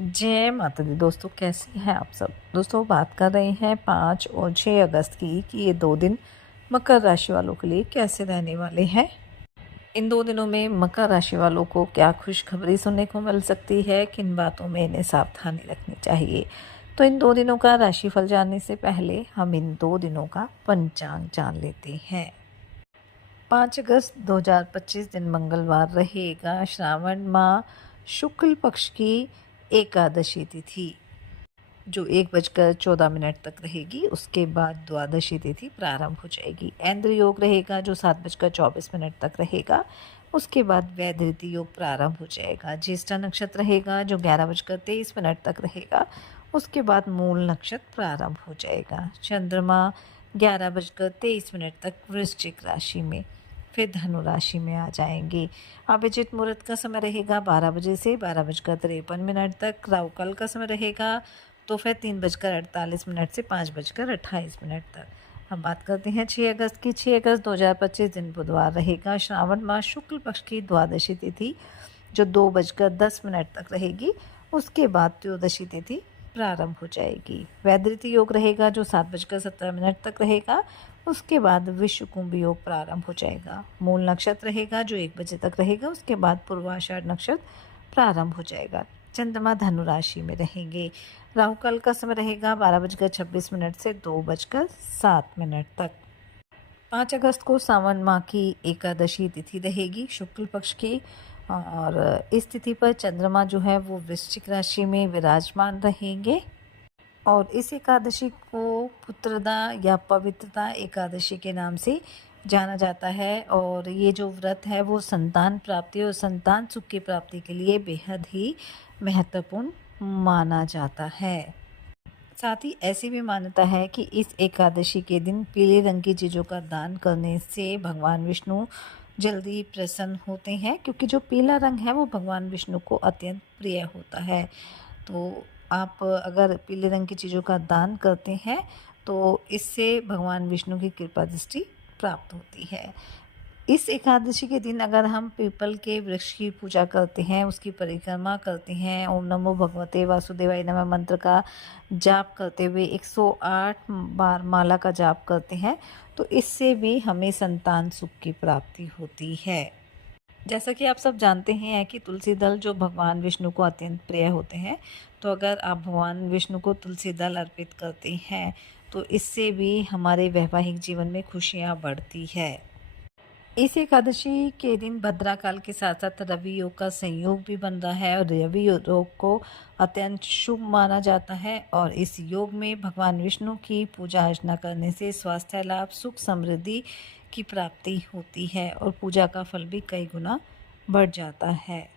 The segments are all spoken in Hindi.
जय माता दी। दोस्तों, कैसे हैं आप सब। दोस्तों, बात कर रहे हैं 5 और 6 अगस्त की कि ये 2 दिन मकर राशि वालों के लिए कैसे रहने वाले हैं। इन 2 दिनों में मकर राशि वालों को क्या खुशखबरी सुनने को मिल सकती है, किन बातों में इन्हें सावधानी रखनी चाहिए। तो इन 2 दिनों का राशिफल जानने से पहले हम इन 2 दिनों का पंचांग जान लेते हैं। 5 अगस्त 2025 दिन मंगलवार रहेगा। श्रावण माह शुक्ल पक्ष की एकादशी तिथि जो 1:14 तक रहेगी। उसके बाद द्वादशी तिथि प्रारंभ हो जाएगी। ऐन्द्र योग रहेगा जो 7:24 तक रहेगा। उसके बाद वैधृति योग प्रारंभ हो जाएगा। ज्येष्ठा नक्षत्र रहेगा जो 11:23 तक रहेगा। उसके बाद मूल नक्षत्र प्रारंभ हो जाएगा। चंद्रमा 11:23 तक वृश्चिक राशि में, फिर धनु राशि में आ जाएंगे। अभिजित मुहूर्त का समय रहेगा 12 बजे से 12:53 तक। राहु काल का समय रहेगा तो फिर 3:48 से 5:28 तक। हम बात करते हैं 6 अगस्त की। 6 अगस्त 2025 दिन बुधवार रहेगा। श्रावण मास शुक्ल पक्ष की द्वादशी तिथि जो 2:10 तक रहेगी। उसके बाद त्रयोदशी तिथि प्रारंभ हो जाएगी। वैधृति योग रहेगा जो 7:17 तक रहेगा। उसके बाद विश्व कुंभ योग प्रारंभ हो जाएगा। मूल नक्षत्र रहेगा जो 1 बजे तक रहेगा। उसके बाद पूर्वाषाढ़ नक्षत्र प्रारंभ हो जाएगा। चंद्रमा धनु राशि में रहेंगे। राहु काल का समय रहेगा 12:26 से 2:07 तक। 5 अगस्त को सावन माह की एकादशी तिथि रहेगी शुक्ल पक्ष की। और इस तिथि पर चंद्रमा जो है वो वृश्चिक राशि में विराजमान रहेंगे। और इस एकादशी को पुत्रदा या पवित्रता एकादशी के नाम से जाना जाता है। और ये जो व्रत है वो संतान प्राप्ति और संतान सुख की प्राप्ति के लिए बेहद ही महत्वपूर्ण माना जाता है। साथ ही ऐसी भी मान्यता है कि इस एकादशी के दिन पीले रंग की चीज़ों का दान करने से भगवान विष्णु जल्दी प्रसन्न होते हैं, क्योंकि जो पीला रंग है वो भगवान विष्णु को अत्यंत प्रिय होता है। तो आप अगर पीले रंग की चीज़ों का दान करते हैं तो इससे भगवान विष्णु की कृपा दृष्टि प्राप्त होती है। इस एकादशी के दिन अगर हम पीपल के वृक्ष की पूजा करते हैं, उसकी परिक्रमा करते हैं, ओम नमो भगवते वासुदेवाय नमः मंत्र का जाप करते हुए 108 बार माला का जाप करते हैं, तो इससे भी हमें संतान सुख की प्राप्ति होती है। जैसा कि आप सब जानते हैं कि तुलसी दल जो भगवान विष्णु को अत्यंत प्रिय होते हैं, तो अगर आप भगवान विष्णु को तुलसी दल अर्पित करते हैं तो इससे भी हमारे वैवाहिक जीवन में खुशियाँ बढ़ती है। इस एकादशी के दिन भद्रा काल के साथ साथ रवि योग का संयोग भी बन रहा है। और रवि योग को अत्यंत शुभ माना जाता है। और इस योग में भगवान विष्णु की पूजा अर्चना करने से स्वास्थ्य लाभ, सुख, समृद्धि की प्राप्ति होती है और पूजा का फल भी कई गुना बढ़ जाता है।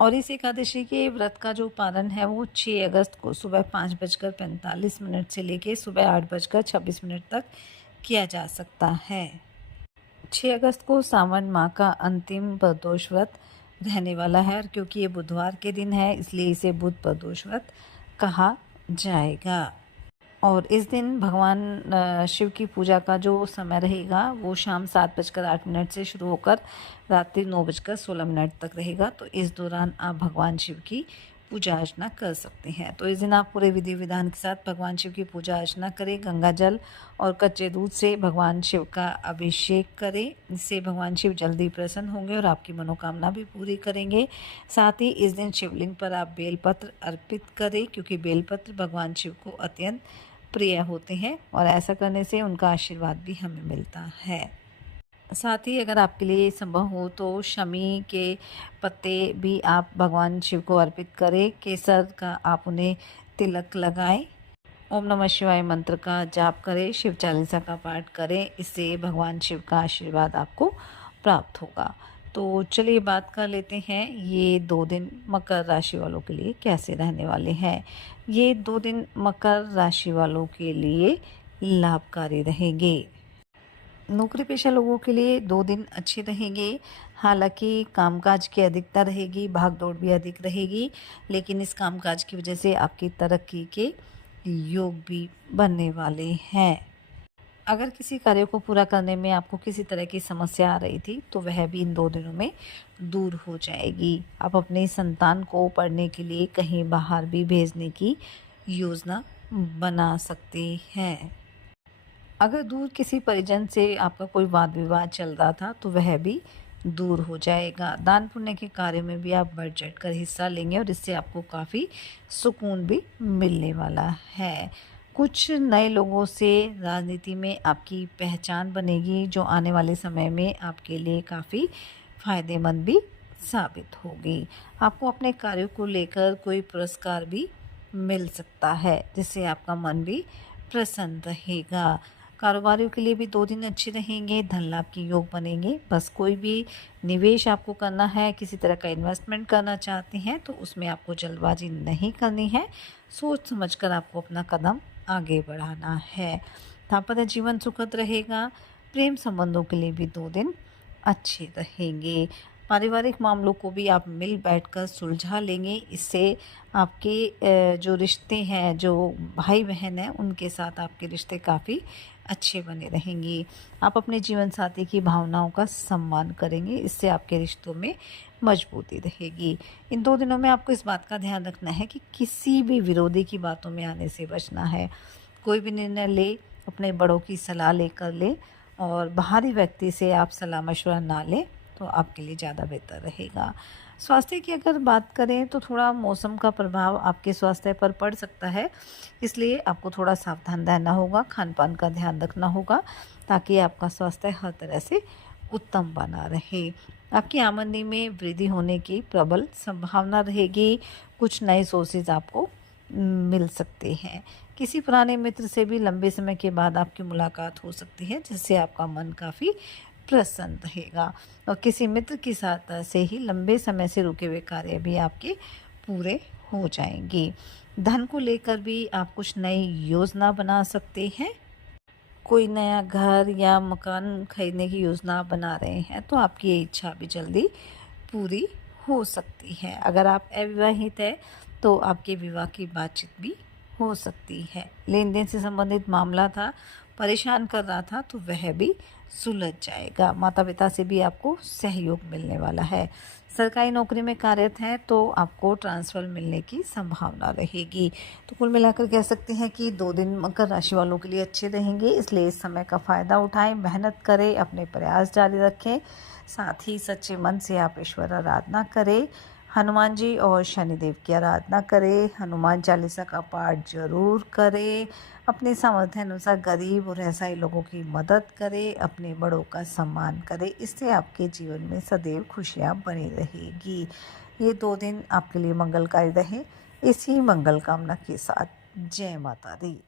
और इस एकादशी के व्रत का जो पारण है वो 6 अगस्त को सुबह 5:45 से लेकर सुबह 8:26 तक किया जा सकता है। 6 अगस्त को सावन माह का अंतिम प्रदोष व्रत रहने वाला है। और क्योंकि ये बुधवार के दिन है इसलिए इसे बुध प्रदोष व्रत कहा जाएगा। और इस दिन भगवान शिव की पूजा का जो समय रहेगा वो शाम 7:08 से शुरू होकर रात्रि 9:16 तक रहेगा। तो इस दौरान आप भगवान शिव की पूजा अर्चना कर सकते हैं। तो इस दिन आप पूरे विधि विधान के साथ भगवान शिव की पूजा अर्चना करें। गंगा जल और कच्चे दूध से भगवान शिव का अभिषेक करें। इससे भगवान शिव जल्दी प्रसन्न होंगे और आपकी मनोकामना भी पूरी करेंगे। साथ ही इस दिन शिवलिंग पर आप बेलपत्र अर्पित करें, क्योंकि बेलपत्र भगवान शिव को अत्यंत प्रिय होते हैं और ऐसा करने से उनका आशीर्वाद भी हमें मिलता है। साथ ही अगर आपके लिए संभव हो तो शमी के पत्ते भी आप भगवान शिव को अर्पित करें। केसर का आप उन्हें तिलक लगाएं। ओम नमः शिवाय मंत्र का जाप करें, शिव चालीसा का पाठ करें। इससे भगवान शिव का आशीर्वाद आपको प्राप्त होगा। तो चलिए बात कर लेते हैं ये 2 दिन मकर राशि वालों के लिए कैसे रहने वाले हैं। ये 2 दिन मकर राशि वालों के लिए लाभकारी रहेंगे। नौकरी पेशा लोगों के लिए 2 दिन अच्छे रहेंगे। हालांकि कामकाज की अधिकता रहेगी, भाग दौड़ भी अधिक रहेगी, लेकिन इस कामकाज की वजह से आपकी तरक्की के योग भी बनने वाले हैं। अगर किसी कार्य को पूरा करने में आपको किसी तरह की समस्या आ रही थी तो वह भी इन 2 दिनों में दूर हो जाएगी। आप अपने संतान को पढ़ने के लिए कहीं बाहर भी भेजने की योजना बना सकते हैं। अगर दूर किसी परिजन से आपका कोई वाद विवाद चल रहा था तो वह भी दूर हो जाएगा। दान पुण्य के कार्य में भी आप बढ़ चढ़ कर हिस्सा लेंगे और इससे आपको काफ़ी सुकून भी मिलने वाला है। कुछ नए लोगों से राजनीति में आपकी पहचान बनेगी जो आने वाले समय में आपके लिए काफ़ी फ़ायदेमंद भी साबित होगी। आपको अपने कार्यों को लेकर कोई पुरस्कार भी मिल सकता है जिससे आपका मन भी प्रसन्न रहेगा। कारोबारियों के लिए भी 2 दिन अच्छे रहेंगे, धन लाभ के योग बनेंगे। बस कोई भी निवेश आपको करना है, किसी तरह का इन्वेस्टमेंट करना चाहते हैं तो उसमें आपको जल्दबाजी नहीं करनी है। सोच समझकर आपको अपना कदम आगे बढ़ाना है। दाम्पत्य जीवन सुखद रहेगा। प्रेम संबंधों के लिए भी 2 दिन अच्छे रहेंगे। पारिवारिक मामलों को भी आप मिल बैठकर सुलझा लेंगे। इससे आपके जो रिश्ते हैं, जो भाई बहन हैं, उनके साथ आपके रिश्ते काफ़ी अच्छे बने रहेंगे। आप अपने जीवन साथी की भावनाओं का सम्मान करेंगे। इससे आपके रिश्तों में मजबूती रहेगी। इन 2 दिनों में आपको इस बात का ध्यान रखना है कि किसी भी विरोधी की बातों में आने से बचना है। कोई भी निर्णय ले अपने बड़ों की सलाह लेकर ले और बाहरी व्यक्ति से आप सलाह मशवरा ना लें तो आपके लिए ज़्यादा बेहतर रहेगा। स्वास्थ्य की अगर बात करें तो थोड़ा मौसम का प्रभाव आपके स्वास्थ्य पर पड़ सकता है, इसलिए आपको थोड़ा सावधान रहना होगा, खान-पान का ध्यान रखना होगा ताकि आपका स्वास्थ्य हर तरह से उत्तम बना रहे। आपकी आमदनी में वृद्धि होने की प्रबल संभावना रहेगी। कुछ नए सोर्सेज आपको मिल सकते हैं। किसी पुराने मित्र से भी लंबे समय के बाद आपकी मुलाकात हो सकती है जिससे आपका मन काफ़ी प्रसन्न रहेगा और किसी मित्र के साथ से ही लंबे समय से रुके हुए कार्य भी आपके पूरे हो जाएंगे। धन को लेकर भी आप कुछ नई योजना बना सकते हैं। कोई नया घर या मकान खरीदने की योजना बना रहे हैं तो आपकी ये इच्छा भी जल्दी पूरी हो सकती है। अगर आप अविवाहित हैं तो आपके विवाह की बातचीत भी हो सकती है। लेन देन से संबंधित मामला था, परेशान कर रहा था तो वह भी सुलझ जाएगा। माता पिता से भी आपको सहयोग मिलने वाला है। सरकारी नौकरी में कार्यरत हैं तो आपको ट्रांसफ़र मिलने की संभावना रहेगी। तो कुल मिलाकर कह सकते हैं कि 2 दिन मकर राशि वालों के लिए अच्छे रहेंगे, इसलिए इस समय का फ़ायदा उठाएं, मेहनत करें, अपने प्रयास जारी रखें। साथ ही सच्चे मन से आप ईश्वर आराधना करें। हनुमान जी और शनिदेव की आराधना करें। हनुमान चालीसा का पाठ जरूर करें। अपने सामर्थ्य अनुसार गरीब और असहाय लोगों की मदद करें। अपने बड़ों का सम्मान करें। इससे आपके जीवन में सदैव खुशियाँ बनी रहेगी। ये 2 दिन आपके लिए मंगलकारी रहे। इसी मंगल कामना के साथ जय माता दी।